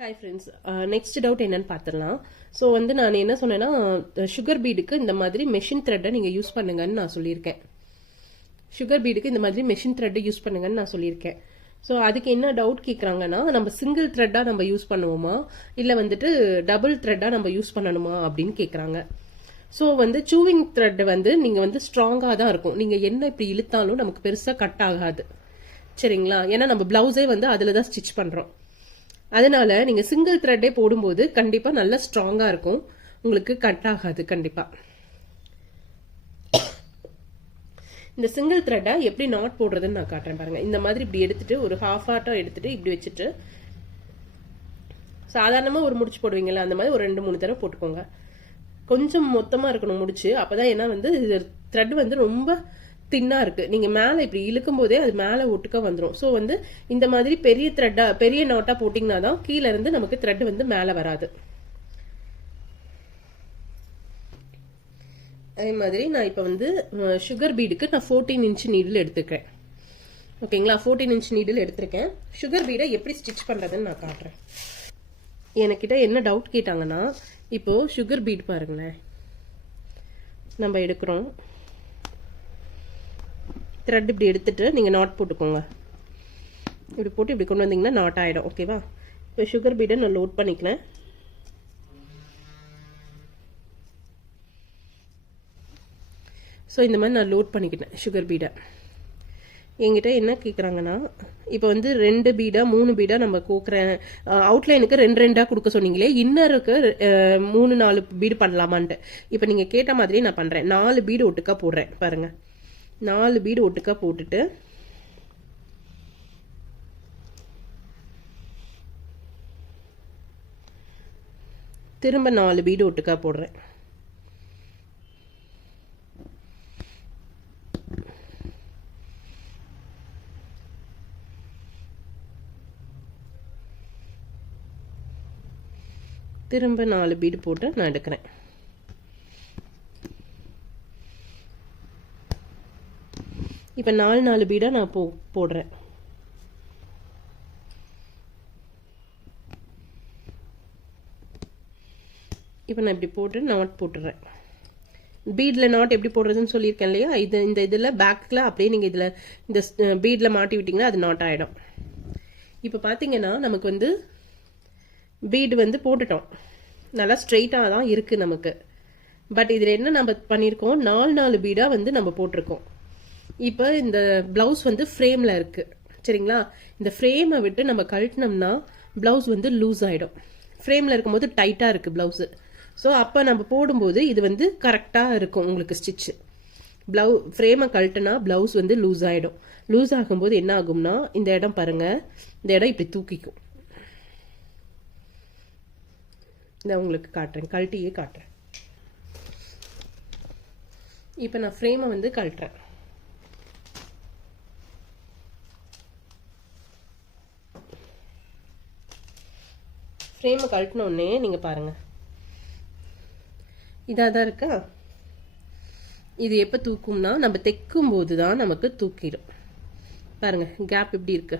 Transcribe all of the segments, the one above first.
Hi friends next doubt என்னன்னு பார்த்துடலாம். So வந்து நான் என்ன சொன்னேன்னா uh, சுகர் பீடுக்கு இந்த மாதிரி மெஷின் த்ரெட்டை நீங்கள் யூஸ் பண்ணுங்கன்னு நான் சொல்லியிருக்கேன். சுகர் பீடுக்கு இந்த மாதிரி மெஷின் த்ரெட்டை யூஸ் பண்ணுங்கன்னு நான் சொல்லியிருக்கேன். ஸோ அதுக்கு என்ன டவுட் கேட்குறாங்கன்னா நம்ம சிங்கிள் த்ரெட்டாக நம்ம யூஸ் பண்ணுவோமா? இல்லை வந்துட்டு டபுள் த்ரெட்டாக நம்ம யூஸ் பண்ணணுமா அப்படின்னு கேட்குறாங்க ஸோ வந்து சூவிங் த்ரெட் வந்து நீங்கள் வந்து ஸ்ட்ராங்காக தான் இருக்கும். நீங்கள் என்ன இப்படி இழுத்தாலும் நமக்கு பெருசாக கட் ஆகாது. சரிங்களா? ஏன்னா நம்ம பிளவுஸே வந்து அதில் தான் ஸ்டிச் பண்ணுறோம் அதனால நீங்கள் சிங்கிள் த்ரெட்டே போடும்போது கண்டிப்பாக நல்லா ஸ்ட்ராங்காக இருக்கும். உங்களுக்கு கட் ஆகாது கண்டிப்பாக இந்த சிங்கிள் த்ரெட்டை எப்படி நாட் போடுறதுன்னு நான் காட்டுறேன் பாருங்க. இந்த மாதிரி இப்படி எடுத்துட்டு ஒரு ஹாஃப் ஆட்டம் எடுத்துட்டு இப்படி வச்சுட்டு சாதாரணமாக ஒரு முடிச்சு போடுவீங்கல்ல அந்த மாதிரி ஒரு ரெண்டு மூணு தடவை போட்டுக்கோங்க. கொஞ்சம் மொத்தமாக இருக்கணும் முடிச்சு. அப்பதான் ஏன்னா வந்து த்ரெட் வந்து ரொம்ப தின்னாக இருக்குது நீங்கள் மேலே இப்படி இழுக்கும் போதே அது மேலே ஒட்டுக்க வந்துடும் ஸோ வந்து இந்த மாதிரி பெரிய த்ரெட்டாக பெரிய நோட்டாக போட்டிங்கன்னா தான் கீழேருந்து நமக்கு த்ரெட் வந்து மேலே வராது. அதே மாதிரி நான் இப்போ வந்து சுகர் பீடுக்கு நான் ஃபோர்டீன் இன்ச் நீடில் எடுத்துக்கிறேன். ஓகேங்களா? ஃபோர்டீன் இன்ச் நீடில் எடுத்திருக்கேன். சுகர் பீடை எப்படி ஸ்டிச் பண்ணுறதுன்னு நான் காட்டுறேன். எனக்கிட்ட என்ன டவுட் கேட்டாங்கன்னா இப்போது சுகர் பீட் பாருங்களேன். நம்ம எடுக்கிறோம். த்ரெட் இப்படி எடுத்துகிட்டு நீங்கள் நாட் போட்டுக்கோங்க. இப்படி போட்டு இப்படி கொண்டு வந்தீங்கன்னா நாட் ஆகிடும் ஓகேவா இப்போ சுகர் பீடை நான் லோட் பண்ணிக்கிறேன். ஸோ இந்த மாதிரி நான் லோட் பண்ணிக்கிட்டேன் சுகர் பீடை என்கிட்ட என்ன கேட்குறாங்கன்னா இப்போ வந்து ரெண்டு பீடா மூணு பீடா நம்ம கோக்குறேன் அவுட்லைனுக்கு ரெண்டு ரெண்டாக கொடுக்க சொன்னீங்களே இன்னருக்கு மூணு நாலு பீடு பண்ணலாமான்ட்டு. இப்போ நீங்கள் கேட்ட மாதிரி நான் பண்ணுறேன் நாலு பீடு ஒட்டுக்கா போடுறேன் பாருங்கள் நாலு பீடு ஒட்டுக்கா போட்டுட்டு திரும்ப நாலு பீடு ஒட்டுக்கா போடுறேன். திரும்ப நாலு பீடு போட்டு நான் எடுக்கிறேன். இப்போ நாலு நாலு பீடாக நான் போ போடுறேன். இப்போ நான் இப்படி போட்டு நாட் போட்டுறேன். பீடில் நாட் எப்படி போடுறதுன்னு சொல்லியிருக்கேன் இல்லையா? இது இந்த இதில் பேக்கில் அப்படியே நீங்கள் இதில் இந்த பீடில் மாட்டி விட்டிங்கன்னா அது நாட் ஆகிடும் இப்போ பார்த்தீங்கன்னா நமக்கு வந்து பீடு வந்து போட்டுட்டோம். நல்லா ஸ்ட்ரெயிட்டாக தான் இருக்குது நமக்கு. பட் இதில் என்ன நம்ம பண்ணியிருக்கோம் நாலு நாலு பீடாக வந்து நம்ம போட்டிருக்கோம். இப்போ இந்த ப்ளவுஸ் வந்து ஃப்ரேமில் இருக்குது சரிங்களா? இந்த ஃப்ரேமை விட்டு நம்ம கழட்டினோம்னா ப்ளவுஸ் வந்து லூஸ் ஆகிடும் ஃப்ரேமில் இருக்கும்போது டைட்டாக இருக்குது ப்ளவுஸு ஸோ அப்போ நம்ம போடும்போது இது வந்து கரெக்டாக இருக்கும் உங்களுக்கு ஸ்டிச்சு ப்ளவு ஃப்ரேமை கழட்டினா ப்ளவுஸ் வந்து லூஸ் ஆகிடும் லூஸ் ஆகும்போது என்ன ஆகும்னா இந்த இடம் பாருங்கள் இந்த இடம் இப்படி தூக்கிக்கும். இந்த உங்களுக்கு காட்டுறேன். கழட்டியே காட்டுறேன். இப்போ நான் ஃப்ரேமை வந்து கழட்டுறேன். ஃப்ரேமை கழட்டினோடனே நீங்கள் பாருங்கள் இதாக தான் இருக்கா? இது எப்போ தூக்கும்னா நம்ம தைக்கும் போது தான் நமக்கு தூக்கிடும் பாருங்க கேப் இப்படி இருக்கு?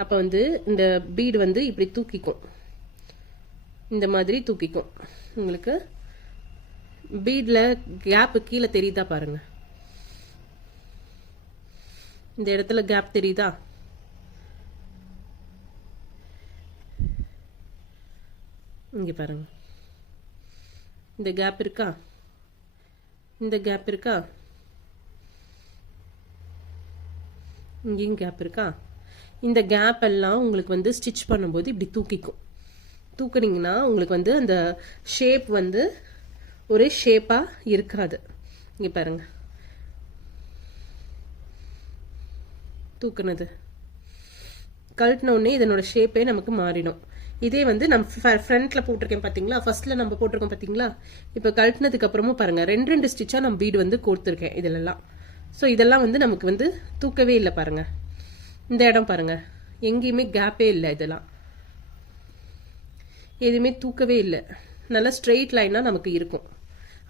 அப்போ வந்து இந்த பீடு வந்து இப்படி தூக்கிக்கும். இந்த மாதிரி தூக்கிக்கும். உங்களுக்கு பீடில் கேப்பு கீழே தெரியுதா பாருங்கள் இந்த இடத்துல கேப் தெரியுதா? இங்கே பாருங்க. இந்த கேப் இருக்கா? இந்த கேப் இருக்கா? இங்கேயும் கேப் இருக்கா? இந்த கேப் எல்லாம் உங்களுக்கு வந்து ஸ்டிச் பண்ணும்போது இப்படி தூக்கிக்கும். தூக்குனீங்கன்னா உங்களுக்கு வந்து அந்த ஷேப் வந்து ஒரு ஷேப்பாக இருக்காது. இங்கே பாருங்க. தூக்குனது. கழட்டினோடனே இதனோட ஷேப்பே நமக்கு மாறிடும். இதே வந்து நம்ம ஃப்ரண்ட்ல போட்டிருக்கேன் பார்த்தீங்களா ஃபர்ஸ்ட்ல நம்ம போட்டிருக்கோம் பார்த்தீங்களா இப்போ கழட்டினதுக்கு அப்புறமும் பாருங்க ரெண்டு ரெண்டு ஸ்டிச்சாக நம்ம வீடு வந்து கோர்த்துருக்கேன் இதிலெல்லாம். ஸோ இதெல்லாம் வந்து நமக்கு வந்து தூக்கவே இல்லை பாருங்க. இந்த இடம் பாருங்க. எங்கேயுமே கேப்பே இல்லை இதெல்லாம். எதுவுமே தூக்கவே இல்லை. நல்லா ஸ்ட்ரெயிட் லைனாக நமக்கு இருக்கும்.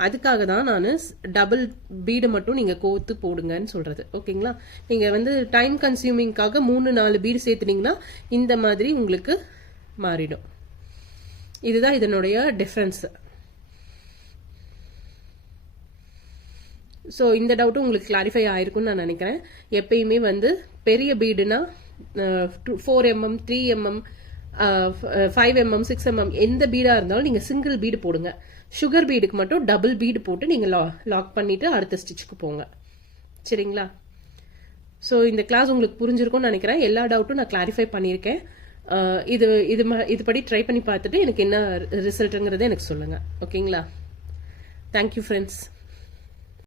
அதுக்காக தான் நான் டபுள் பீடு மட்டும் நீங்கள் கோத்து போடுங்கன்னு சொல்கிறது ஓகேங்களா? நீங்கள் வந்து டைம் கன்சியூமிங்காக மூணு நாலு பீடு சேர்த்துனீங்கன்னா இந்த மாதிரி உங்களுக்கு மாறிடும். இதுதான் இதனுடைய டிஃப்ரென்ஸு ஸோ இந்த டவுட்டும் உங்களுக்கு கிளாரிஃபை ஆயிருக்கும்னு நான் நினைக்கிறேன். எப்பயுமே வந்து பெரிய பீடுனா four M M three M M five M M six M M எந்த பீடாக இருந்தாலும் நீங்கள் சிங்கிள் பீடு போடுங்க. சுகர் பீடுக்கு மட்டும் டபுள் பீடு போட்டு நீங்கள் லா லாக் பண்ணிவிட்டு அடுத்த ஸ்டிச்சுக்கு போங்க. சரிங்களா? ஸோ இந்த கிளாஸ் உங்களுக்கு புரிஞ்சிருக்கும்னு நினைக்கிறேன். எல்லா டவுட்டும் நான் கிளாரிஃபை பண்ணியிருக்கேன். இது இது ம- இதுபடி ட்ரை பண்ணி பார்த்துட்டு எனக்கு என்ன ரிசல்ட்டுங்கிறத எனக்கு சொல்லுங்கள் ஓகேங்களா தேங்க்யூ ஃப்ரெண்ட்ஸ்